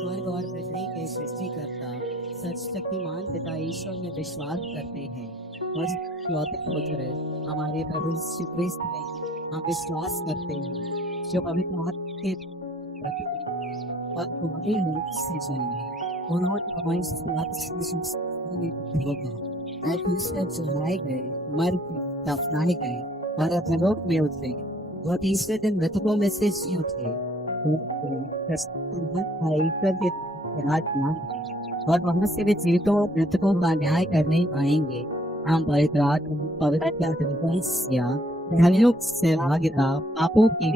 स्वर्ग और पृथ्वी के सृष्टिकर्ता सच शक्तिमान पिता ईश्वर में विश्वास करते हैं और इकलौते पुत्र हमारे प्रभु यीशु क्रिस्त में हम विश्वास करते हैं जो पवित्र आत्मा के और तुम्हारे रूप से जन्मे उन्होंने हमारी क्रूस चढ़ाए गए मर दफनाए गए और अधोलोक में उतरे वह तीसरे दिन मृतकों में से जी उठे और वहां से वे जीवितों और मृतकों का न्याय करने आएंगे। हम पवित्र सहभागिता पापों के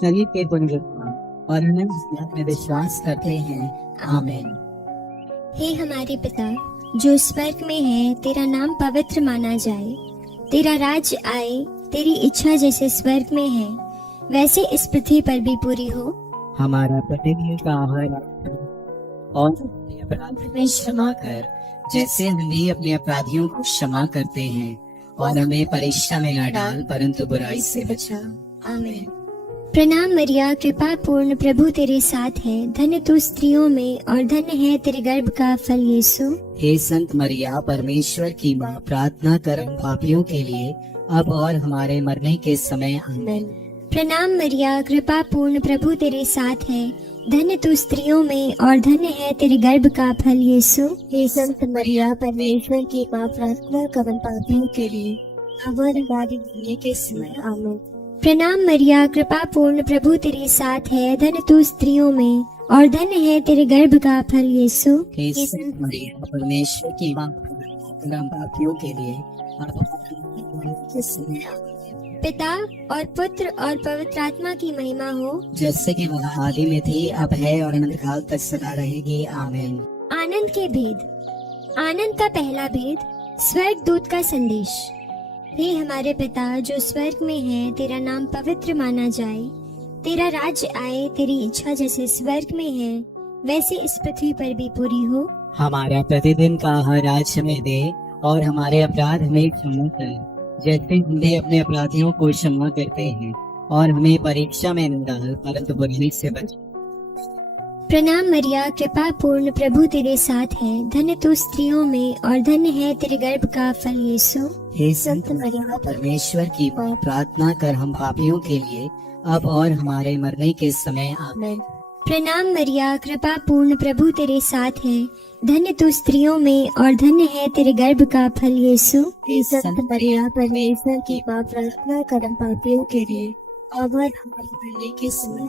शरीर के पुनरुत्थान और अनंत में विश्वास करते हैं। आमीन। हे हमारे पिता जो स्वर्ग में है, तेरा नाम पवित्र माना जाए, तेरा राज्य आए, तेरी इच्छा जैसे स्वर्ग में है वैसे इस पृथ्वी पर भी पूरी हो। हमारा प्रतिदिन का आहार और अपराध में क्षमा कर जैसे हम भी अपने अपराधियों को क्षमा करते हैं और हमें परीक्षा में न डाल परंतु बुराई से बचा। आमीन। प्रणाम मरिया, कृपा पूर्ण, प्रभु तेरे साथ है, धन्य तू स्त्रियों में और धन्य है तेरे गर्भ का फल यीशु। हे संत मरिया, परमेश्वर की माँ, प्रार्थना कर हम पापियों के लिए अब और हमारे मरने के समय। आमीन। प्रणाम मरिया, कृपा पूर्ण, प्रभु तेरे साथ है, धन्य तू स्त्रियों में और धन्य है तेरे गर्भ का फल यीशु। हे संत मरिया, परमेश्वर की माँ, प्रार्थना कर हम पापियों के लिए अब और हमारे मरने के समय। आमीन। प्रणाम मरिया, कृपा पूर्ण, प्रभु तेरे साथ है, धन्य तू स्त्रियों में और धन्य है तेरे गर्भ का फल यीशु। हे संत मरिया, परमेश्वर की माँ, प्रार्थना कर हम पापियों के लिए अब और हमारे मरने के समय। पिता और पुत्र और पवित्र आत्मा की महिमा हो, जैसे कि वह आदि में थी, अब है और अनंत काल तक सदा रहेगी। आमीन। आनंद के भेद। आनंद का पहला भेद, स्वर्ग दूत का संदेश। हे हमारे पिता जो स्वर्ग में है, तेरा नाम पवित्र माना जाए, तेरा राज्य आए, तेरी इच्छा जैसे स्वर्ग में है वैसे इस पृथ्वी पर भी पूरी हो। हमारा प्रतिदिन का आहार आज हमें दे और हमारे अपराध हमें क्षमा कर जैसे हमने अपने अपराधियों को क्षमा करते हैं और हमें परीक्षा में न डाल परंतु बुराई से बचा। प्रणाम मरिया, कृपा पूर्ण, प्रभु तेरे साथ है, धन्य तू स्त्रियों में और धन्य है तेरे गर्भ का फल यीशु। हे संत मरिया, परमेश्वर की माँ, प्रार्थना कर हम पापियों के लिए अब और हमारे मरने के समय। आमीन। प्रणाम मरिया, कृपा पूर्ण, प्रभु तेरे साथ है, धन्य तू स्त्रियों में और धन्य है तेरे गर्भ का फल यीशु। हे संत मरिया, परमेश्वर की माँ, प्रार्थना कर हम पापियों के लिए अब और हमारे मरने के समय।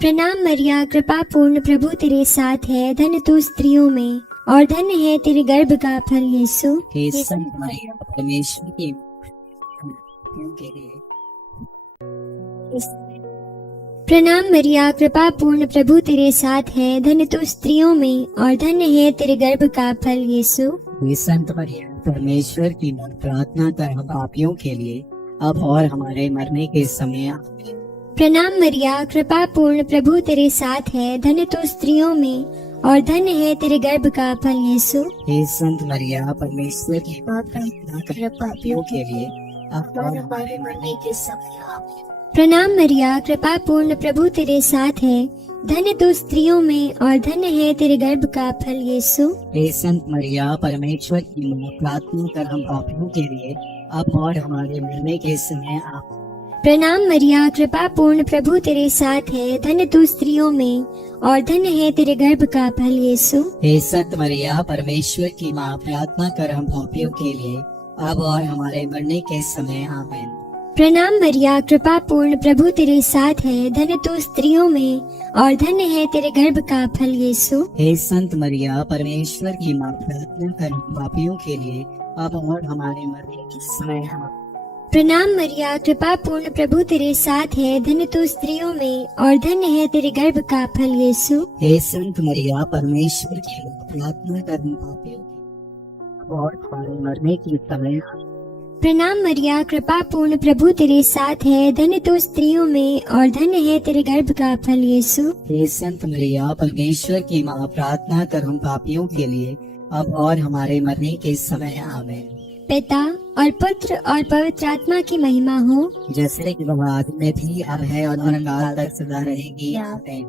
प्रणाम मरिया, कृपा पूर्ण, प्रभु तेरे साथ है, धन्य तू स्त्रियों में और धन्य है तेरे गर्भ का फल यीशु। हे संत मरिया, परमेश्वर की पापियों के लिए। प्रणाम मरिया, कृपा पूर्ण, प्रभु तेरे साथ है, धन्य तू स्त्रियों में और धन्य है तेरे गर्भ का फल यीशु। हे संत मरिया, परमेश्वर की माँ, प्रार्थना कर हम पापियों के लिए अब और हमारे मरने के समय। आमीन। प्रणाम मरिया, कृपा पूर्ण, प्रभु तेरे साथ है, धन्य तू स्त्रियों में और धन्य है तेरे गर्भ का फल यीशु। हे संत मरिया, परमेश्वर की माँ, प्रार्थना कर पापियों के लिए अब और हमारे मरने के समय। आमीन। प्रणाम मरिया, कृपा पूर्ण, प्रभु तेरे साथ है, धन्य तू स्त्रियों में और धन्य है तेरे गर्भ का फल यीशु। हे संत मरिया, परमेश्वर की माँ, प्रार्थना कर हम पापियों के लिए अब और हमारे मरने के समय। आमीन। प्रणाम मरिया, कृपा पूर्ण, प्रभु तेरे साथ है, धन्य तू स्त्रियों में और धन्य है तेरे गर्भ का फल यीशु। हे संत मरिया, परमेश्वर की माँ, प्रार्थना कर हम पापियों के लिए अब और हमारे मरने के समय। आमीन। प्रणाम मरिया, कृपा पूर्ण, प्रभु तेरे साथ है, धन्य तू स्त्रियों में और धन्य है तेरे गर्भ का फल यीशु। हे संत मरिया, परमेश्वर की माँ, प्रार्थना कर हम पापियों के लिए अब और हमारे मरने के समय। प्रणाम मरिया, कृपा पूर्ण, प्रभु तेरे साथ है, धन्य तू स्त्रियों में और धन्य है तेरे गर्भ का फल यीशु। हे संत मरिया, परमेश्वर की माँ, प्रार्थना कर हम पापियों के लिए अब और हमारे मरने के समय। प्रणाम मरिया, कृपा पूर्ण, प्रभु तेरे साथ है, धन्य तू स्त्रियों में और धन्य है तेरे गर्भ का फल यीशु। हे संत मरिया, परमेश्वर की माँ, प्रार्थना कर हम पापियों के लिए अब और हमारे मरने के समय। आमीन। पिता और पुत्र और पवित्र आत्मा की महिमा हो, जैसे कि वह आदि में थी, अब है और अनंत काल तक सदा रहेगी। आमीन।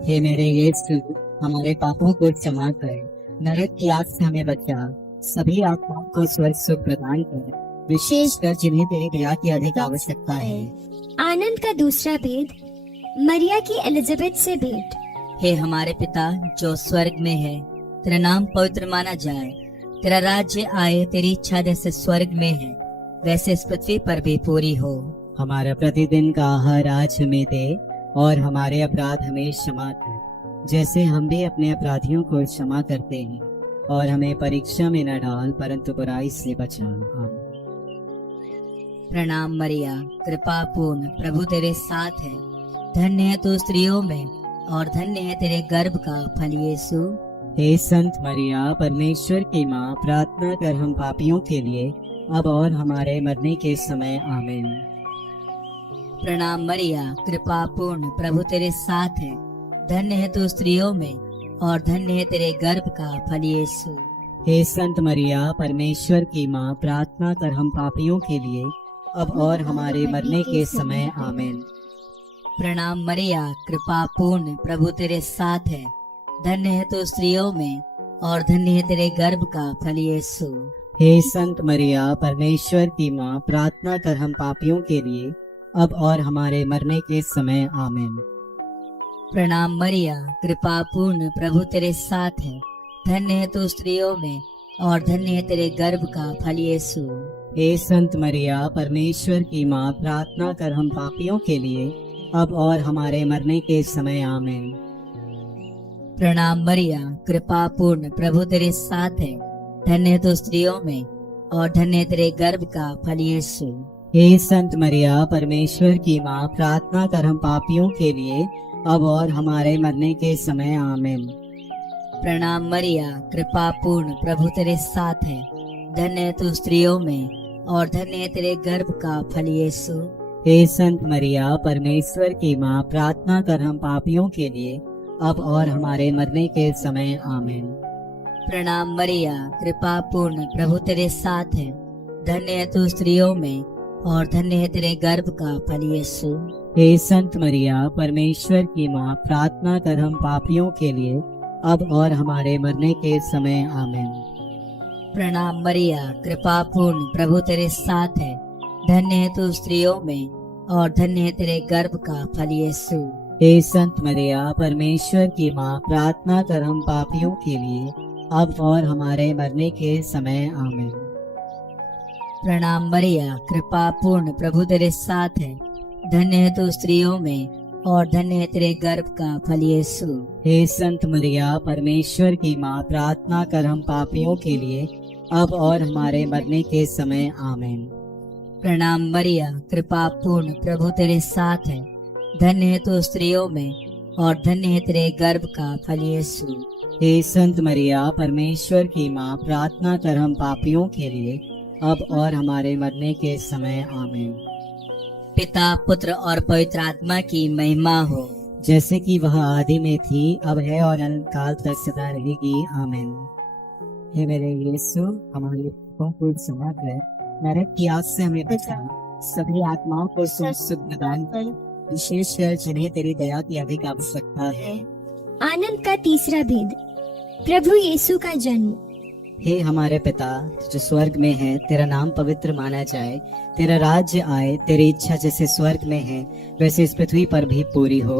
हे मेरे यीशु, हमारे पापों को क्षमा कर, नरक की आग से हमें बचा, सभी आत्माओं को स्वर्ग सुख प्रदान कर, विशेषकर जिन्हें तेरी दया की अधिक आवश्यकता है। आनंद का दूसरा भेद, मरिया की एलिजाबेथ से भेंट। हे हमारे पिता जो स्वर्ग में है, तेरा नाम पवित्र माना जाए, तेरा राज्य आए, तेरी इच्छा जैसे स्वर्ग में है वैसे इस पृथ्वी पर भी पूरी हो। हमारा प्रतिदिन का आहार आज हमें दे, और हमारे अपराध हमें क्षमा कर, जैसे हम भी अपने अपराधियों को क्षमा करते हैं, और हमें परीक्षा में न डाल परंतु बुराई से बचा। आमीन। प्रणाम मरिया, कृपा पूर्ण, प्रभु तेरे साथ है, धन्य है तू स्त्रियों में और धन्य है तेरे गर्भ का फल यीशु। हे संत मरिया, परमेश्वर की माँ, प्रार्थना कर हम पापियों के लिए अब और हमारे मरने के समय। आमीन। प्रणाम मरिया, कृपा पूर्ण, प्रभु तेरे साथ है, धन्य है तू स्त्रियों में और धन्य है तेरे गर्भ का फल यीशु। हे संत मरिया, परमेश्वर की माँ, प्रार्थना कर हम पापियों के लिए अब और हमारे मरने के समय। आमीन। प्रणाम मरिया, कृपा पूर्ण, प्रभु तेरे साथ है, धन्य है तू स्त्रियों में और धन्य है तेरे गर्भ का फल यीशु। हे संत मरिया, परमेश्वर की माँ, प्रार्थना कर हम पापियों के लिए अब और हमारे मरने के समय। आमीन। प्रणाम मरिया, कृपा पूर्ण, प्रभु तेरे साथ है, धन्य है तू स्त्रियों में और धन्य है तेरे गर्भ का फल यीशु। हे संत मरिया, परमेश्वर की माँ, प्रार्थना कर हम पापियों के लिए अब और हमारे मरने के समय। आमीन। प्रणाम मरिया, कृपा पूर्ण, प्रभु तेरे साथ है, धन्य है तू स्त्रियों में और धन्य है तेरे गर्भ का फल यीशु। हे संत मरिया, परमेश्वर की माँ, प्रार्थना कर हम पापियों के लिए अब और हमारे मरने के समय। आमीन। प्रणाम मरिया, कृपा पूर्ण, प्रभु तेरे साथ है, धन्य है तू स्त्रियों में और धन्य है तेरे गर्भ का फल यीशु। हे संत मरिया, परमेश्वर की माँ, प्रार्थना कर हम पापियों के लिए अब और हमारे मरने के समय। आमीन। प्रणाम मरिया, कृपा पूर्ण, प्रभु तेरे साथ है, धन्य है तू स्त्रियों में और धन्य है तेरे गर्भ का फल यीशु। हे संत मरिया, परमेश्वर की माँ, प्रार्थना कर हम पापियों के लिए अब और हमारे मरने के समय। आमीन। प्रणाम मरिया, कृपा पूर्ण, प्रभु तेरे साथ है, धन्य है तू स्त्रियों में और धन्य है तेरे गर्भ का फल यीशु। हे संत मरिया, परमेश्वर की माँ, प्रार्थना कर हम पापियों के लिए अब और हमारे मरने के समय। आमीन। प्रणाम मरिया, कृपा पूर्ण, प्रभु तेरे साथ है, धन्य है तू स्त्रियों में और धन्य है तेरे गर्भ का फल यीशु। हे संत मरिया, परमेश्वर की माँ, प्रार्थना कर हम पापियों के लिए अब और हमारे मरने के समय। आमीन। प्रणाम मरिया, कृपा पूर्ण, प्रभु तेरे साथ है, धन्य है तू स्त्रियों में और धन्य है तेरे गर्भ का फल यीशु। हे संत मरिया, परमेश्वर की माँ, प्रार्थना कर हम पापियों के लिए अब और हमारे मरने के समय। आमीन। पिता, पुत्र और पवित्र आत्मा की महिमा हो, जैसे कि वह आदि में थी, अब है और अनंत काल तक सदा रहेगी। आमीन। हे मेरे यीशु, हमारे पापों को क्षमा कर, नरक की आग से हमें बचा, सभी आत्माओं को सुख प्रदान कर, विशेषकर जिन्हें तेरी दया की अधिक आवश्यकता है। आनंद का तीसरा भेद, प्रभु यीशु का जन्म। हे हमारे पिता जो स्वर्ग में है, तेरा नाम पवित्र माना जाए, तेरा राज्य आए, तेरी इच्छा जैसे स्वर्ग में है वैसे इस पृथ्वी पर भी पूरी हो।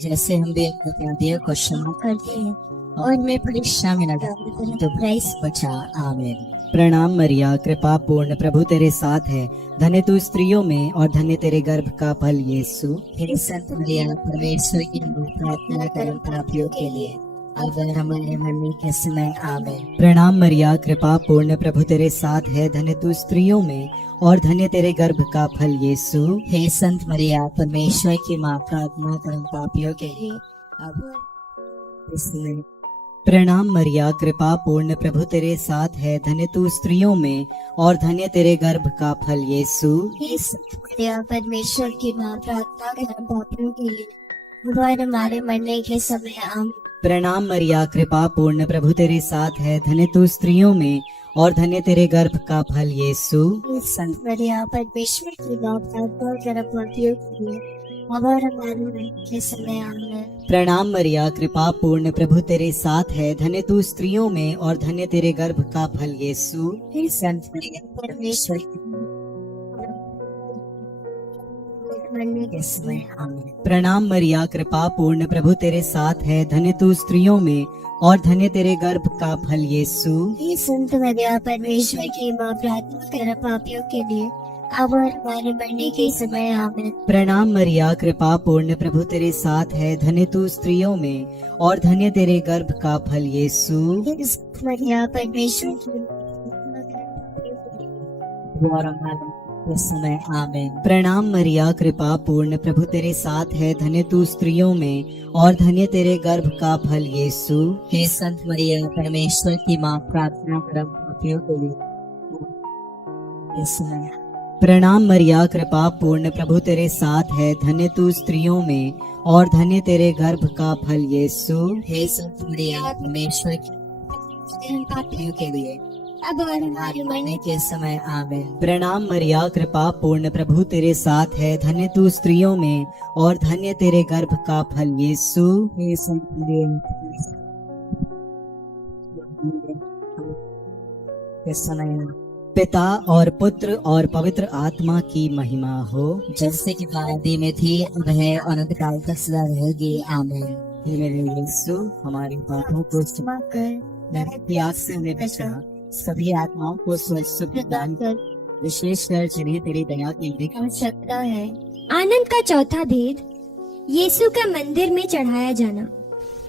जैसे हम भी अपने अपराधियों को क्षमा करते हैं और मैं परीक्षा में न डाल तो बुराई से बचा। आमीन। प्रणाम मरिया, कृपा पूर्ण, प्रभु तेरे साथ है, धन्य तू स्त्रियों में और धन्य तेरे गर्भ का फल यीशु। हे संत मरिया, परमेश्वर की प्रार्थना कर पापियों के लिए अब और हमारे मरने के समय। आमीन। प्रणाम मरिया, कृपा पूर्ण, प्रभु तेरे साथ है, धन्य तू स्त्रियों में और धन्य तेरे गर्भ का फल यीशु। हे संत मरिया, परमेश्वर की माँ, प्रार्थना कर पापियों के लिए अब इसमें। प्रणाम मरिया, कृपा पूर्ण, प्रभु तेरे साथ है, धन्य तू स्त्रियों में और धन्य तेरे गर्भ का फल यीशु। हे संत मरिया, परमेश्वर की माँ, प्रार्थना कर हम पापियों के लिए अब और हमारे मरने के समय। आमीन। प्रणाम मरिया, कृपा पूर्ण, प्रभु तेरे साथ है, धन्य तू स्त्रियों में और धन्य तेरे गर्भ का फल यीशु। संत मरिया परमेश्वर की माँ प्रार्थना कर पापियों के लिए अब और हमारे मरने के समय आमीन। प्रणाम मरिया, कृपा पूर्ण, प्रभु तेरे साथ है, धन्य तू स्त्रियों में और धन्य तेरे गर्भ का फल यीशु। हे संत मरिया परमेश्वर की मरने के समय आमीन। प्रणाम मरिया, कृपा पूर्ण, प्रभु तेरे साथ है, धन्य तू स्त्रियों में और धन्य तेरे गर्भ का फल यीशु। हे संत मरिया परमेश्वर की माँ प्रार्थना कर पापियों के लिए अब और हमारे मरने के समय आमीन। प्रणाम मरिया, कृपा पूर्ण, प्रभु तेरे साथ है, धन्य तू स्त्रियों में और धन्य तेरे गर्भ का फल यीशु। हे संत मरिया परमेश्वर की समय आमीन। प्रणाम मरिया, कृपा पूर्ण, प्रभु तेरे साथ है, धन्य तू स्त्रियों में और धन्य तेरे गर्भ का फल यीशु। हे संत मरिया परमेश्वर की माँ प्रार्थना कर पापियों के लिए इस समय। प्रणाम मरिया, कृपा पूर्ण, प्रभु तेरे साथ है, धन्य तू स्त्रियों में और धन्य तेरे गर्भ का फल यीशु। हे संत मरिया परमेश्वर की पापियों के लिए अब और हमारे मरने के समय आमीन। प्रणाम मरिया, कृपा पूर्ण, प्रभु तेरे साथ है, धन्य तू स्त्रियों में और धन्य तेरे गर्भ का फल यीशु। हे संत मरिया इस समय पिता और पुत्र और पवित्र आत्मा की महिमा हो, जैसे कि आदि में थी अब है और अनंत काल तक सदा रहेगी आमीन। हे मेरे यीशु, हमारे पापों को क्षमा कर नरक की आग से हमें बचा, सभी आत्माओं को स्वस्थ प्रदान कर, विशेषकर जिन्हें तेरी दया की आवश्यकता है। आनंद का चौथा भेद, यीशु का मंदिर में चढ़ाया जाना।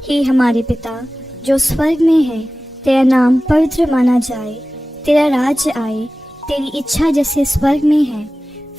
हे हमारे पिता जो स्वर्ग में है, तेरा नाम पवित्र माना जाए, तेरा राज्य आए, तेरी इच्छा जैसे स्वर्ग में है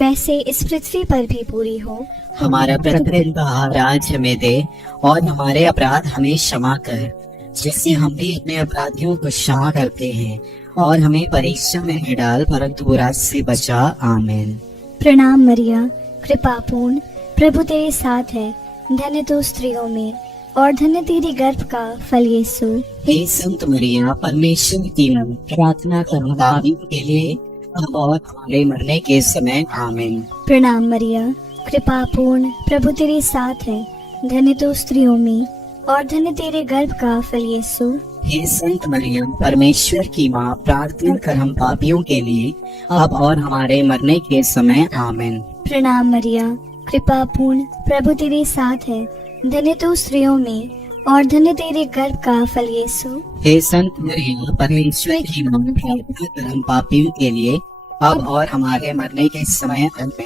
वैसे इस पृथ्वी पर भी पूरी हो। हमारा प्रतिदिन आहार आज हमें दे और हमारे अपराध हमें क्षमा कर, जैसे हम भी अपने अपराधियों को क्षमा करते हैं, और हमें परीक्षा में न डाल परंतु बुरा से बचा। आमीन। प्रणाम मरिया, कृपा पूर्ण, प्रभु तेरे साथ है, धन्य तू स्त्रियों में और धन्य तेरी गर्भ का फल यीशु। हे संत मरिया परमेश्वर की प्रार्थना करो पापियों के लिए अब और हमारे मरने के समय। आमीन। प्रणाम मरिया, कृपा पूर्ण, प्रभु तेरे साथ है, धन्य तू स्त्रियों में और धन्य तेरे गर्भ का फल यीशु। हे संत मरियम परमेश्वर की माँ, प्रार्थना कर हम पापियों के लिए अब और हमारे मरने के समय। आमीन। प्रणाम मरिया, कृपा पूर्ण, प्रभु तेरे साथ है, धन्य तू स्त्रियों में और धन्य तेरे गर्भ का फल यीशु। हे संत मरियम परमेश्वर की माँ, प्रार्थना कर हम पापियों के लिए अब और हमारे मरने के समय। आमीन।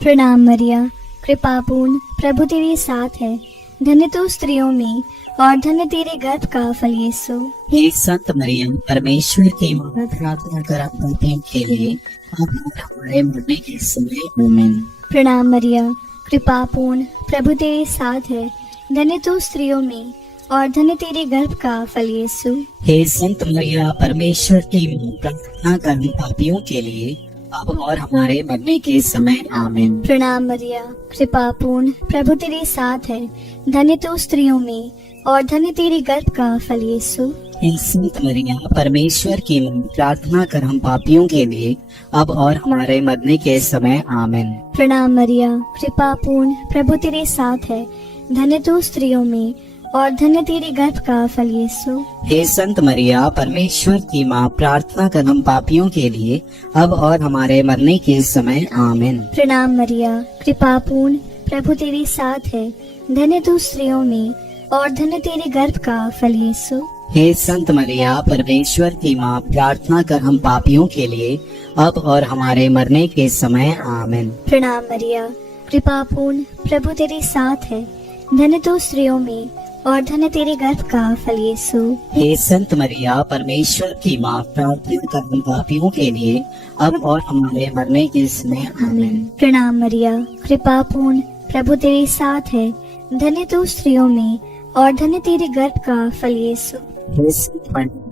प्रणाम मरिया, कृपा पूर्ण, प्रभु तेरे साथ है, धन्य तू स्त्रियों में और धन्य तेरे गर्भ का फल यीशु। हे संत मरियम परमेश्वर की माँ, प्रार्थना कर हम पापियों के लिए अब और हमारे मरने के समय। आमीन। प्रणाम मरिया, कृपा पूर्ण, प्रभु तेरे साथ है, धन्य तू स्त्रियों में और धन्य तेरे गर्भ का फल यीशु। हे संत मरिया परमेश्वर की माँ, प्रार्थना कर हम पापियों के लिए अब और हमारे मरने के समय। आमीन। प्रणाम मरिया, कृपा पूर्ण, प्रभु तेरे साथ है, धन्य तू स्त्रियों में और धन्य तेरे गर्भ का फल यीशु। हे संत मरिया परमेश्वर की माँ, प्रार्थना कर हम पापियों के लिए अब और हमारे मरने के समय। आमीन। प्रणाम मरिया, कृपा पूर्ण, प्रभु तेरे साथ है, धन्य तू स्त्रियों में और धन्य तेरे गर्भ का फल यीशु। हे संत मरिया परमेश्वर की माँ, प्रार्थना कर हम पापियों के लिए अब और हमारे मरने के समय। आमीन। प्रणाम मरिया, कृपा पूर्ण, प्रभु तेरे साथ है, धन्य तू स्त्रियों में और धन्य तेरे गर्भ का फल यीशु। हे संत मरिया परमेश्वर की माँ, प्रार्थना कर हम पापियों के लिए अब और हमारे मरने के समय। आमीन। प्रणाम मरिया, कृपा पूर्ण, प्रभु तेरे साथ है, धन्य तू स्त्रियों में और धन्य तेरे गर्भ का फल यीशु। हे संत मरिया परमेश्वर की माँ, प्रार्थना कर हम पापियों के लिए अब और हमारे मरने के समय। आमीन। प्रणाम मरिया, कृपा पूर्ण, प्रभु तेरे साथ है, धन्य तू स्त्रियों में और धन्य तेरे गर्भ का फल यीशु। हे संत मरिया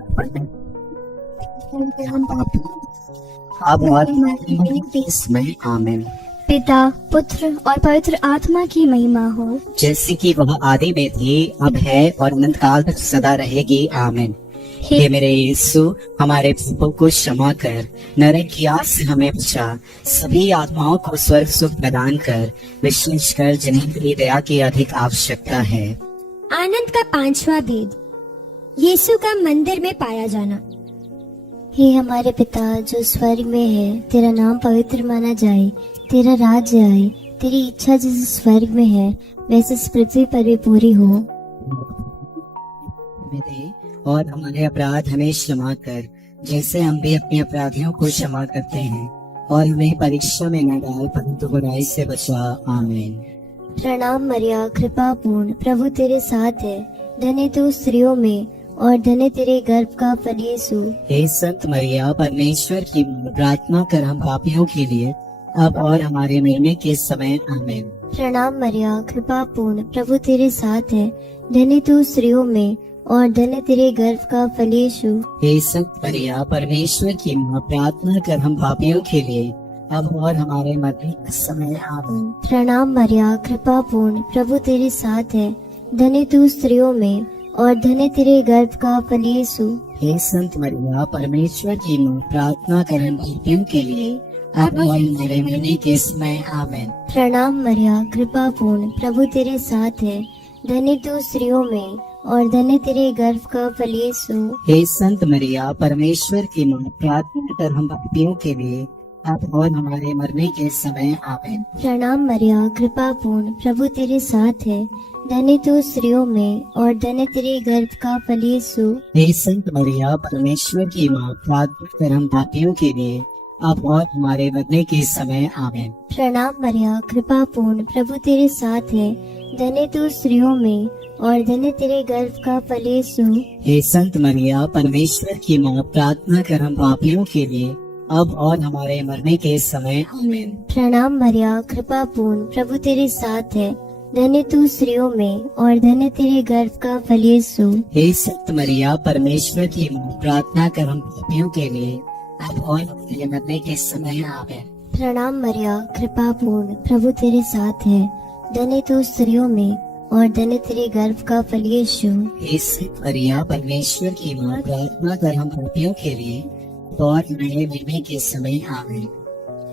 हम पापियों अब और हमारे मरने के समय। आमीन। पिता, पुत्र और पवित्र आत्मा की महिमा हो, जैसे कि वह आदि में थी अब है और अनंत काल तक सदा रहेगी। आमीन। हे मेरे यीशु, हमारे पापों को क्षमा कर, नरक की आग से हमें बचा, सभी आत्माओं को स्वर्ग सुख प्रदान कर, विशेषकर जिन्हें तेरी दया की अधिक आवश्यकता है। आनंद का 5वां भेद, यीशु का मंदिर में पाया जाना। हे हमारे पिता जो स्वर्ग में है, तेरा नाम पवित्र माना जाए, तेरा राज्य आए, तेरी इच्छा जैसे स्वर्ग में है वैसे इस पृथ्वी पर भी पूरी हो। हमें दे और हमारे अपराध हमें क्षमा कर, जैसे हम भी अपने अपराधियों को क्षमा करते हैं, और हमें परीक्षा में न डाल परंतु बुराई से बचा। आमीन। प्रणाम मरिया, कृपा पूर्ण, प्रभु तेरे साथ है, धन्य तू स्त्रियों में और धन्य तेरे गर्भ का फल यीशु। हे संत मरिया, परमेश्वर की प्रार्थना कर हम पापियों के लिए अब और हमारे मरने के समय। आमीन। प्रणाम मरिया, कृपा पूर्ण, प्रभु तेरे साथ है, धन्य तू स्त्रियों में और धन्य तेरे गर्भ का फल यीशु। हे संत मरिया, परमेश्वर की प्रार्थना कर हम पापियों के लिए अब और हमारे मरने के समय। आमीन। प्रणाम मरिया, कृपा पूर्ण, प्रभु तेरे साथ है, धन्य तू स्त्रियों में और धन्य तेरे गर्भ का फल यीशु। हे संत मरिया, परमेश्वर की प्रार्थना कर हम पापियों के लिए अब और हमारे मरने के समय। आमीन। प्रणाम मरिया, कृपा पूर्ण, प्रभु तेरे साथ है, धन्य तू स्त्रियों में और धन्य तेरे गर्भ का फल यीशु। हे संत मरिया, परमेश्वर की प्रार्थना कर हम पापियों के लिए अब और हमारे मरने के समय। आमीन। प्रणाम मरिया, कृपा पूर्ण, प्रभु तेरे साथ है, धन्य तू स्त्रियों में और धन्य तेरे गर्भ का फल यीशु। हे संत मरिया, परमेश्वर की प्रार्थना कर हम पापियों के लिए अब और हमारे मरने के समय। आमीन। प्रणाम मरिया, कृपा पूर्ण, प्रभु तेरे साथ है, धन्य तू स्त्रियों में और धन्य तेरे गर्भ का फल यीशु। हे संत मरिया, परमेश्वर की प्रार्थना कर हम पापियों के लिए अब और हमारे मरने के समय। आमीन। प्रणाम मरिया, कृपा पूर्ण, प्रभु तेरे साथ है, धन्य तू स्त्रियों में और धन्य तेरे गर्भ का फल यीशु। हे संत मरिया, परमेश्वर की प्रार्थना कर हम पापियों के लिए अब और हमारे मरने के समय। आमीन। प्रणाम मरिया, कृपा पूर्ण, प्रभु तेरे साथ है, धन्य तू स्त्रियों में और धन्य तेरे गर्भ का फल यीशु। हे संत मरिया, परमेश्वर की प्रार्थना कर हम पापियों के लिए अब और हमारे मरने के समय। आमीन।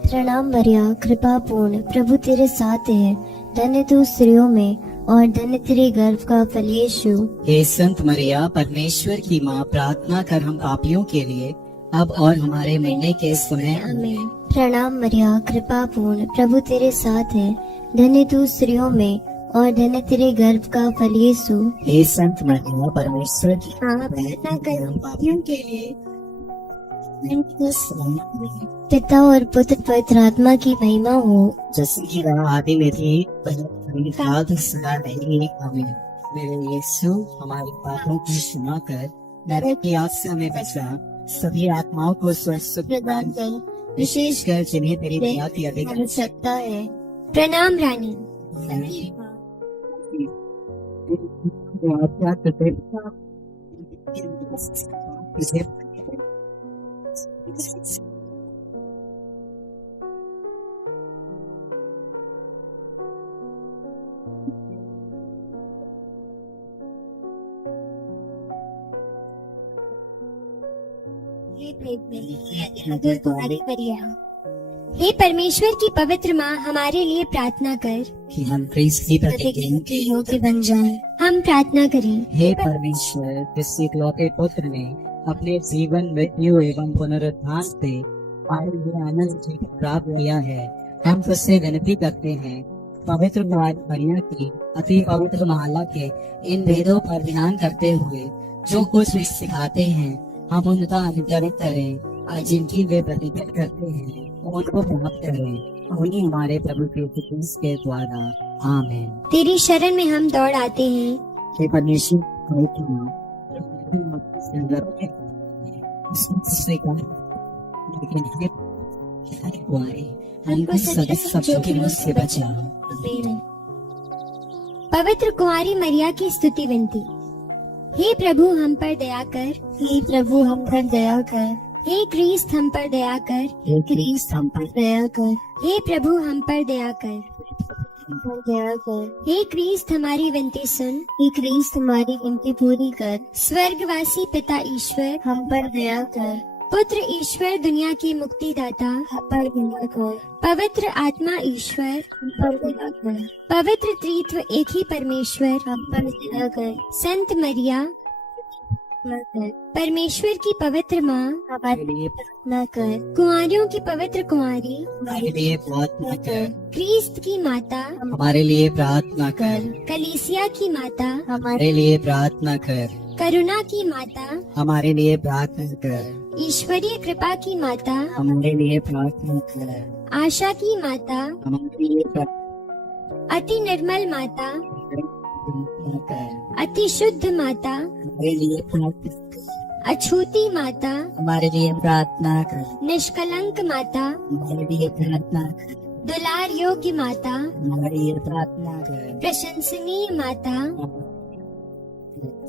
प्रणाम मरिया, कृपा पूर्ण, प्रभु तेरे साथ है, धन्य तू स्त्रियों में और धन्य तेरे गर्भ का फल यीशु। हे संत मरिया, परमेश्वर की प्रार्थना कर हम पापियों के लिए अब और हमारे मरने के समय। आमीन। प्रणाम मरिया, कृपा पूर्ण, प्रभु तेरे साथ है, धन्य तू स्त्रियों में और धन्य तेरे गर्भ का फल यीशु। हे संत मरिया, परमेश्वर की प्रार्थना कर हम पापियों के लिए पिता और पुत्र पवित्र आत्मा की महिमा हो, जैसे कि वह आदि में थी सदा रहेगी। आमीन। मेरे यीशु, हमारे पापों की क्षमा कर, नरक की आग से हमें बचा, सभी आत्माओं को स्वर्ग सुख प्रदान कर, विशेषकर जिन्हें तेरी दया की अधिक आवश्यकता है। प्रणाम रानी। हे परमेश्वर की पवित्र माँ, हमारे लिए प्रार्थना कर कि हम क्रिस्त की प्रतिज्ञा के योग्य बन जाएं। हम प्रार्थना करें। हे परमेश्वर, जिस इकलौते पुत्र ने अपने जीवन, मृत्यु एवं पुनरुत्थान से हमारे लिए आनंद जीवन प्राप्त किया है, हम तुझसे विनती करते हैं, पवित्र मरिया की अति पवित्र महिला के इन भेदों पर ध्यान करते हुए जो कुछ भी सिखाते हैं हम उनका अनुकरण करें, और जिनकी वे प्रतिज्ञा करते हैं उनको प्राप्त करें, उन्हीं हमारे प्रभु यीशु क्रिस्त के द्वारा। आमीन। तेरी शरण में हम दौड़ आते हैं। हे परमेश्वर, लेकिन हमको सब जोखिमों से बचा। पवित्र कुंवारी मरिया की स्तुति विनती। हे प्रभु, हम पर दया कर। हे प्रभु, हम पर दया कर। हे क्रिस्त, हम पर दया कर। हे क्रिस्त, हम पर दया कर। हे प्रभु, हम पर दया कर। पर दया कर। हे क्रिस्त हमारी विनती सुन। हे क्रिस्त हमारी विनती पूरी कर। स्वर्गवासी पिता ईश्वर, हम पर दया कर। पुत्र ईश्वर दुनिया की मुक्तिदाता, हम पर दया कर। पवित्र आत्मा ईश्वर, हम पर दया कर। पवित्र त्रित्व एक ही परमेश्वर, हम पर दया कर। संत मरिया, कर। परमेश्वर की पवित्र माँ, हमारे लिए प्रार्थना कर। कुंवारियों की पवित्र कुंवारी, हमारे लिए प्रार्थना कर। क्रिस्त की माता, हमारे लिए प्रार्थना कर। कलीसिया की माता, हमारे लिए प्रार्थना कर। करुणा की माता, हमारे लिए प्रार्थना कर। ईश्वरीय कृपा की माता, हमारे लिए प्रार्थना कर। आशा की माता, हमारे लिए प्रार्थना अति निर्मल माता, कर। अति शुद्ध माता, हमारे लिए प्रार्थना कर। अछूती माता, हमारे लिए प्रार्थना कर। निष्कलंक माता, हमारे लिए प्रार्थना कर। दुलार योग्य माता, हमारे लिए प्रार्थना कर। प्रशंसनीय माता,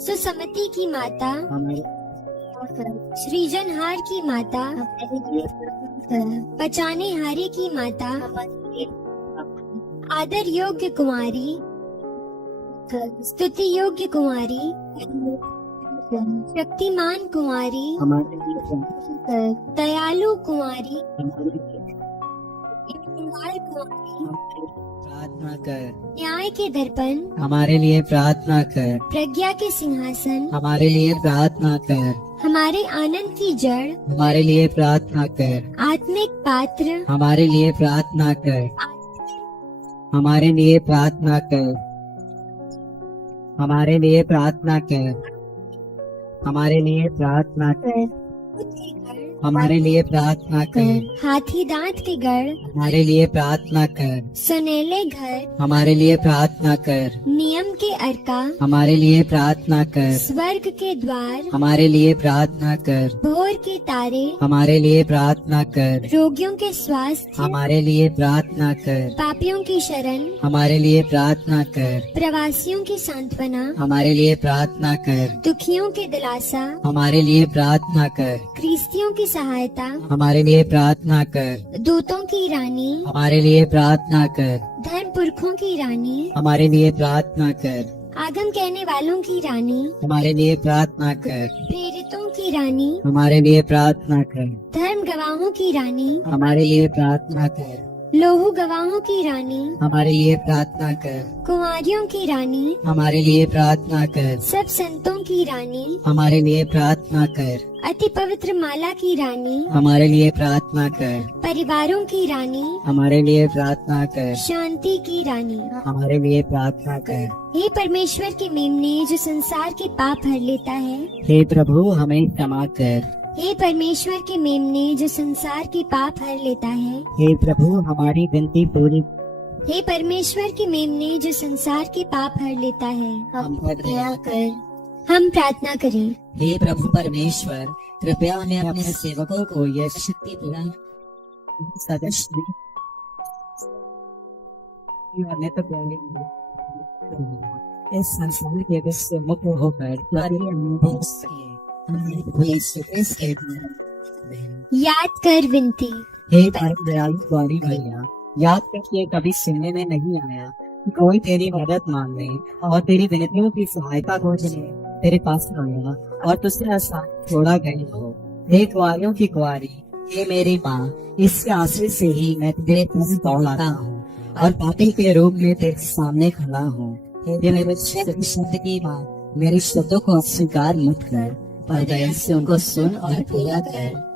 सुसमति की माता, हमारे सृजनहार की माता, पचाने हारे की माता, आदर योग्य कुंवारी, स्तुति योग्य कुंवारी, शक्तिमान कुंवारी, हमारे लिए प्रार्थना कर। दयालु कुंवारी, हमारे लिए ईमानदार कुंवारी, प्रार्थना कर। न्याय के दर्पण, हमारे लिए प्रार्थना कर। प्रज्ञा के सिंहासन, हमारे लिए प्रार्थना कर। हमारे आनंद की जड़, हमारे लिए प्रार्थना कर। आत्मिक पात्र, हमारे लिए प्रार्थना कर। हमारे लिए प्रार्थना कर। हमारे लिए प्रार्थना कर। हमारे लिए प्रार्थना कर। हमारे लिए प्रार्थना कर। हाथी दांत के गढ़, हमारे लिए प्रार्थना कर। सुनेले घर, हमारे लिए प्रार्थना कर। नियम के अर्का, हमारे लिए प्रार्थना कर। स्वर्ग के द्वार, हमारे लिए प्रार्थना कर। भोर के तारे, हमारे लिए प्रार्थना कर। रोगियों के स्वास्थ्य, हमारे लिए प्रार्थना कर। पापियों की शरण, हमारे लिए प्रार्थना कर। प्रवासियों की सांत्वना, हमारे लिए प्रार्थना कर। दुखियों के दिलासा, हमारे लिए प्रार्थना कर। क्रिस्तियों की सहायता, हमारे लिए प्रार्थना कर। दूतों की रानी, हमारे लिए प्रार्थना कर। धर्म पुरखों की रानी, हमारे लिए प्रार्थना कर। आगम कहने वालों की रानी, हमारे लिए प्रार्थना कर। प्रेरितों की रानी, हमारे लिए प्रार्थना कर। धर्म गवाहों की रानी, हमारे लिए प्रार्थना कर। लोहू गवाहों की रानी, हमारे लिए प्रार्थना कर। कुंवारियों की रानी, हमारे लिए प्रार्थना कर। सब संतों की रानी, हमारे लिए प्रार्थना कर। अति पवित्र माला की रानी, हमारे लिए प्रार्थना कर। परिवारों की रानी, हमारे लिए प्रार्थना कर। शांति की रानी, हमारे लिए प्रार्थना कर। हे परमेश्वर के मेमने जो संसार के पाप हर लेता है, हे प्रभु हमें क्षमा कर। हे परमेश्वर के मेमने जो संसार के पाप हर लेता है, हे प्रभु हमारी विनती पूरी हे परमेश्वर के मेमने जो संसार के पाप हर लेता है, हम पर दया कर। हम प्रार्थना करें। हे प्रभु परमेश्वर, कृपया हमें अपने सेवकों को यह शक्ति प्रदान सदस्य इस संसार के विष से मुक्त होकर तुम्हारे अनुभव से हमारे प्रभु यीशु क्रिस्त के द्वारा याद कर विनती। हे परम दयालु गौरी भैया, याद करके कभी सुनने में नहीं आया कि कोई तेरी मदद मांगने और तेरी विनतियों की सहायता खोजने तेरे पास आया और तुझसे आसान छोड़ा गया हो। हे कुंवारियों की कुंवारी, हे मेरी माँ, इसके आश्रय से ही मैं तेरे पास दौड़ आता हूँ और पापी के रूप में तेरे सामने खड़ा हूँ। हे मेरे शब्द की माँ, मेरे शब्दों को अस्वीकार मत कर, पर दया से उनको सुन और पूरा कर।